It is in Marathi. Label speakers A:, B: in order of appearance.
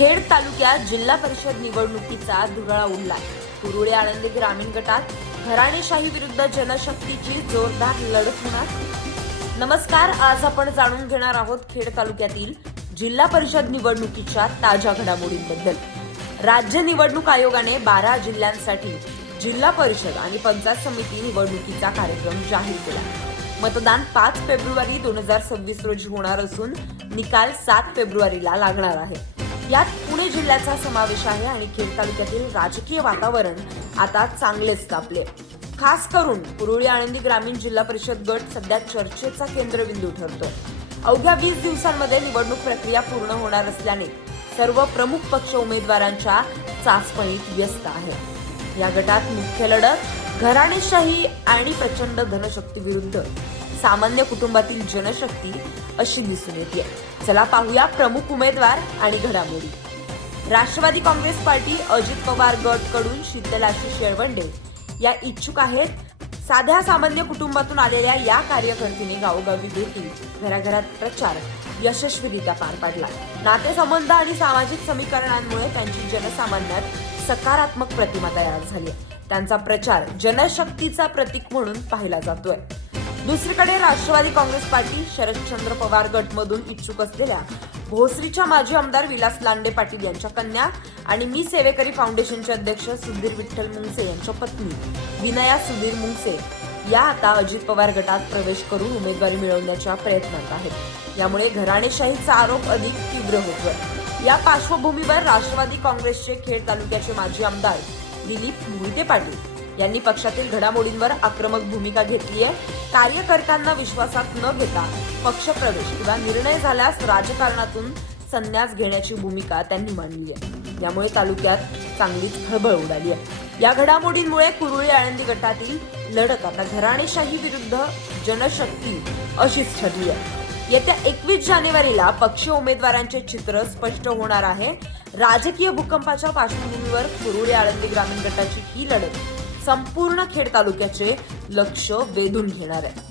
A: खेड तालुक्यात जिल्हा परिषद निवडणुकीचा धुरळा उडलाय कुरुळे आळंदी ग्रामीण गटात घराणेशाही विरुद्ध जनशक्तीची जोरदार लढत होणार. नमस्कार आज आपण जाणून घेणार आहोत खेड तालुक्यातील जिल्हा परिषद निवडणुकीच्या ताज्या घडामोडींबद्दल. राज्य निवडणूक आयोगाने बारा जिल्ह्यांसाठी जिल्हा परिषद आणि पंचायत समिती निवडणुकीचा कार्यक्रम जाहीर केला. मतदान पाच फेब्रुवारी दोन हजार सव्वीस रोजी होणार असून निकाल सात फेब्रुवारीला लागणार आहे. पुणे जिल्ह्याचा समावेश आहे आणि खेड तालुक्यातील राजकीय वातावरण आता चांगलेच तापले खास करून पुरुळी आळंदी ग्रामीण जिल्हा परिषद गट सध्या चर्चेचा केंद्रबिंदू ठरतो. अवघ्या वीस दिवसांमध्ये निवडणूक प्रक्रिया पूर्ण होणार असल्याने सर्व प्रमुख पक्ष उमेदवारांच्या चाचपणीत व्यस्त आहे. या गटात मुख्य लढत घराणेशाही आणि प्रचंड धनशक्ती विरुद्ध सामान्य कुटुंबातील जनशक्ती अशी दिसून येते. चला पाहूया प्रमुख उमेदवार आणि घडामोडी. राष्ट्रवादी काँग्रेस पार्टी अजित पवार गटकडून शीतलाशी शेळवंडे या इच्छुक आहेत. साध्या सामान्य कुटुंबातून आलेल्या या कार्यकर्तीने गावोगावी देखील घराघरात प्रचार यशस्वीरित्या पार पाडला. नातेसंबंध आणि सामाजिक समीकरणांमुळे त्यांची जनसामान्यात सकारात्मक प्रतिमा तयार झाली. त्यांचा प्रचार जनशक्तीचा प्रतीक म्हणून पाहिला जातोय. दुसरीकडे राष्ट्रवादी काँग्रेस पार्टी शरदचंद्र पवार गटमधून इच्छुक असलेल्या भोसरीच्या माजी आमदार विलास लांडे पाटील यांच्या कन्या आणि मी सेवेकरी फाउंडेशनचे अध्यक्ष सुधीर विठ्ठल मुंगसे यांच्या पत्नी विनया सुधीर मुंगसे या आता अजित पवार गटात प्रवेश करून उमेदवारी मिळवण्याच्या प्रयत्नात आहेत. यामुळे घराणेशाहीचा आरोप अधिक तीव्र होतोय. या पार्श्वभूमीवर राष्ट्रवादी काँग्रेसचे खेड तालुक्याचे माजी आमदार दिलीप मोहिते पाटील. यांनी पक्षातील घडामोडींवर आक्रमक भूमिका घेतली आहे कार्यकर्त्यांना विश्वासात न घेता पक्षप्रवेश किंवा निर्णय झाल्यास राजकारणातून संन्यास घेण्याची भूमिका त्यांनी मांडली आहे यामुळे तालुक्यात चांगलीच खळबळ उडाली आहे या घडामोडींमुळे कुरुळी आळंदी गटातील लढत आता घराणेशाही विरुद्ध जनशक्ती अशीच ठरली आहे येत्या एकवीस जानेवारीला पक्ष उमेदवारांचे चित्र स्पष्ट होणार आहे. राजकीय भूकंपाच्या पार्श्वभूमीवर कुरुळे आळंदी ग्रामीण गटाची ही लढत संपूर्ण खेड तालुक्याचे लक्ष वेधून घेणार आहे.